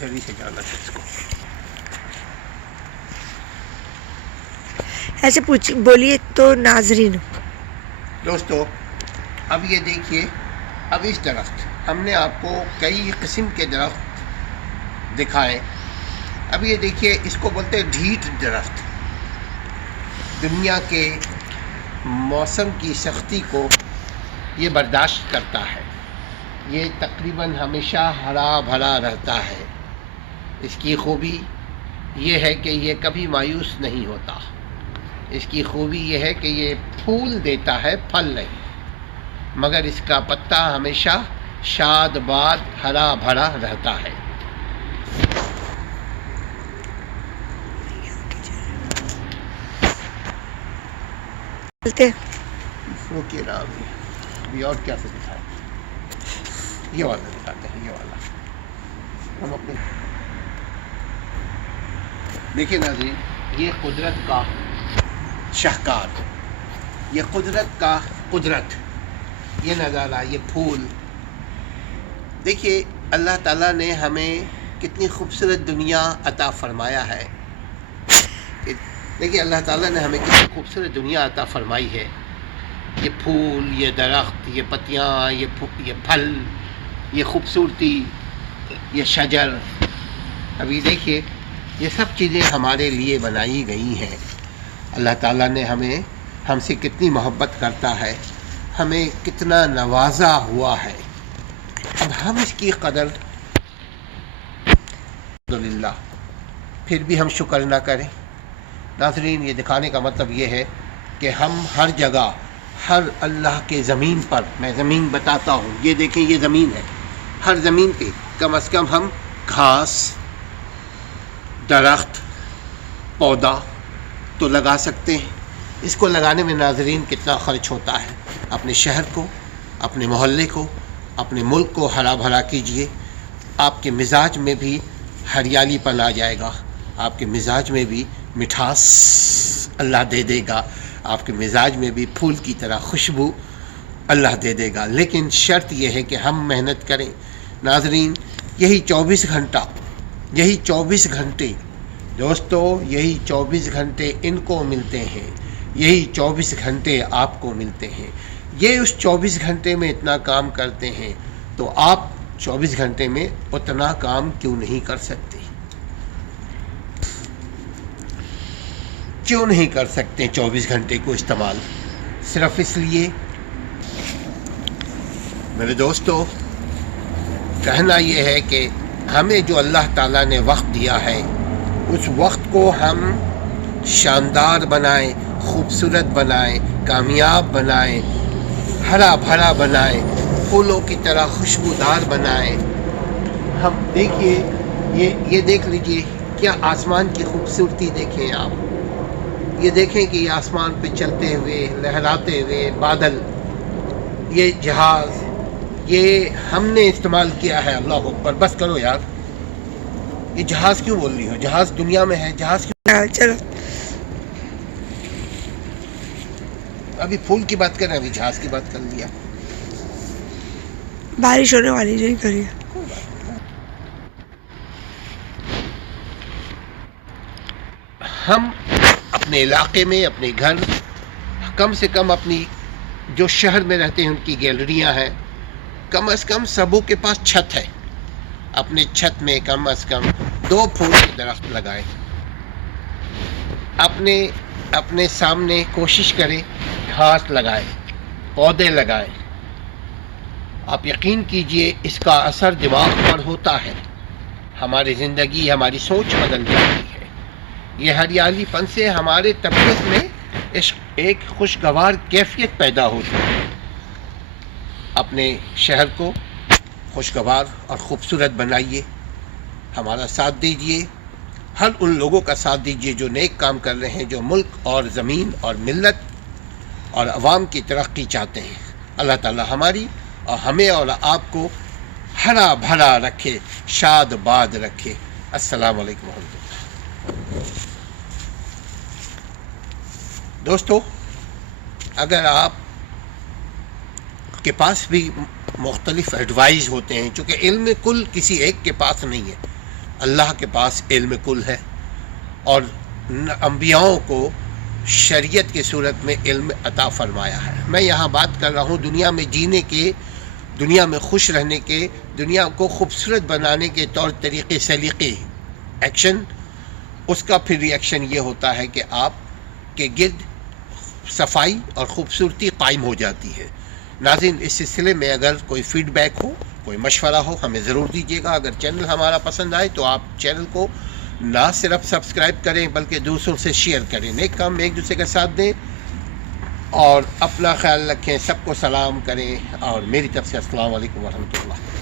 جلدی سے جانا تھا اس کو. ایسے بولیے تو ناظرین. دوستو اب یہ دیکھیے، اب اس درخت ہم نے آپ کو کئی قسم کے درخت دکھائے. اب یہ دیکھیے، اس کو بولتے ہیں ڈھیٹ درخت. دنیا کے موسم کی سختی کو یہ برداشت کرتا ہے. یہ تقریباً ہمیشہ ہرا بھرا رہتا ہے. اس کی خوبی یہ ہے کہ یہ کبھی مایوس نہیں ہوتا. اس کی خوبی یہ ہے کہ یہ پھول دیتا ہے، پھل نہیں. مگر اس کا پتا ہمیشہ شاد باد ہرا بھرا رہتا ہے. روکیے نا ابھی اور کیا سے دکھائیں. یہ والا دکھاتے ہیں، یہ والا ہم اپنے. دیکھیے ناظرین، یہ قدرت کا شاہکار، یہ قدرت کا قدرت، یہ نظارہ، یہ پھول. دیکھیے اللہ تعالیٰ نے ہمیں کتنی خوبصورت دنیا عطا فرمایا ہے. دیکھیے اللہ تعالیٰ نے ہمیں کتنی خوبصورت دنیا عطا فرمائی ہے. یہ پھول، یہ درخت، یہ پتیاں، یہ پھل، یہ خوبصورتی، یہ شجر. ابھی دیکھیے یہ سب چیزیں ہمارے لیے بنائی گئی ہیں. اللہ تعالیٰ نے ہم سے کتنی محبت کرتا ہے، ہمیں کتنا نوازا ہوا ہے. اب ہم اس کی قدر الحمدللہ پھر بھی ہم شکر نہ کریں. ناظرین، یہ دکھانے کا مطلب یہ ہے کہ ہم ہر جگہ، ہر اللہ کے زمین پر، میں زمین بتاتا ہوں، یہ دیکھیں یہ زمین ہے، ہر زمین پہ کم از کم ہم گھاس، درخت، پودا تو لگا سکتے ہیں. اس کو لگانے میں ناظرین کتنا خرچ ہوتا ہے. اپنے شہر کو، اپنے محلے کو، اپنے ملک کو ہرا بھرا کیجئے. آپ کے مزاج میں بھی ہریالی پن آ جائے گا، آپ کے مزاج میں بھی مٹھاس اللہ دے دے گا، آپ کے مزاج میں بھی پھول کی طرح خوشبو اللہ دے دے گا. لیکن شرط یہ ہے کہ ہم محنت کریں. ناظرین، یہی 24 گھنٹے دوستو، یہی 24 گھنٹے ان کو ملتے ہیں، یہی 24 گھنٹے آپ کو ملتے ہیں. یہ اس 24 گھنٹے میں اتنا کام کرتے ہیں، تو آپ 24 گھنٹے میں اتنا کام کیوں نہیں کر سکتے؟ کیوں نہیں کر سکتے 24 گھنٹے کو استعمال؟ صرف اس لیے میرے دوستو، کہنا یہ ہے کہ ہمیں جو اللہ تعالیٰ نے وقت دیا ہے، اس وقت کو ہم شاندار بنائیں، خوبصورت بنائیں، کامیاب بنائیں، ہرا بھرا بنائیں، پھولوں کی طرح خوشبودار بنائیں. ہم دیکھیے، یہ دیکھ لیجئے، کیا آسمان کی خوبصورتی دیکھیں آپ. یہ دیکھیں کہ یہ آسمان پہ چلتے ہوئے، لہراتے ہوئے بادل، یہ جہاز، یہ ہم نے استعمال کیا ہے. اللہ اکبر، بس کرو یار. یہ جہاز کیوں بول رہی ہو؟ جہاز دنیا میں ہے، جہاز کیوں؟ چلو ابھی پھول کی بات کر رہے ہیں، ابھی جہاز کی بات کر لیا. بارش ہونے والی نہیں کریے. ہم اپنے علاقے میں، اپنے گھر، کم سے کم اپنی جو شہر میں رہتے ہیں ان کی گیلریاں ہیں، کم از کم سبوں کے پاس چھت ہے. اپنے چھت میں کم از کم 2 پھول کے درخت لگائیں. اپنے سامنے کوشش کریں گھاس لگائیں، پودے لگائیں. آپ یقین کیجئے اس کا اثر دماغ پر ہوتا ہے. ہماری زندگی، ہماری سوچ بدل جاتی ہے. یہ ہریالی پن سے ہمارے طبیعت میں ایک خوشگوار کیفیت پیدا ہوتی ہے. اپنے شہر کو خوشگوار اور خوبصورت بنائیے. ہمارا ساتھ دیجئے، ہر ان لوگوں کا ساتھ دیجئے جو نیک کام کر رہے ہیں، جو ملک اور زمین اور ملت اور عوام کی ترقی چاہتے ہیں. اللہ تعالی ہماری اور ہمیں اور آپ کو ہرا بھرا رکھے، شاد باد رکھے. السلام علیکم ورحمۃ اللہ. دوستو، اگر آپ کے پاس بھی مختلف ایڈوائز ہوتے ہیں، چونکہ علم کل کسی ایک کے پاس نہیں ہے، اللہ کے پاس علم کل ہے، اور انبیاؤں کو شریعت کی صورت میں علم عطا فرمایا ہے۔ میں یہاں بات کر رہا ہوں دنیا میں جینے کے، دنیا میں خوش رہنے کے، دنیا کو خوبصورت بنانے کے طور طریقے سلیقے، ایکشن۔ اس کا پھر ری ایکشن یہ ہوتا ہے کہ آپ کے گرد صفائی اور خوبصورتی قائم ہو جاتی ہے۔ ناظرین، اس سلسلے میں اگر کوئی فیڈ بیک ہو، کوئی مشورہ ہو، ہمیں ضرور دیجیے گا۔ اگر چینل ہمارا پسند آئے تو آپ چینل کو نہ صرف سبسکرائب کریں بلکہ دوسروں سے شیئر کریں، نیک کام میں ایک دوسرے کا ساتھ دیں، اور اپنا خیال رکھیں، سب کو سلام کریں، اور میری طرف سے السلام علیکم ورحمۃ اللہ۔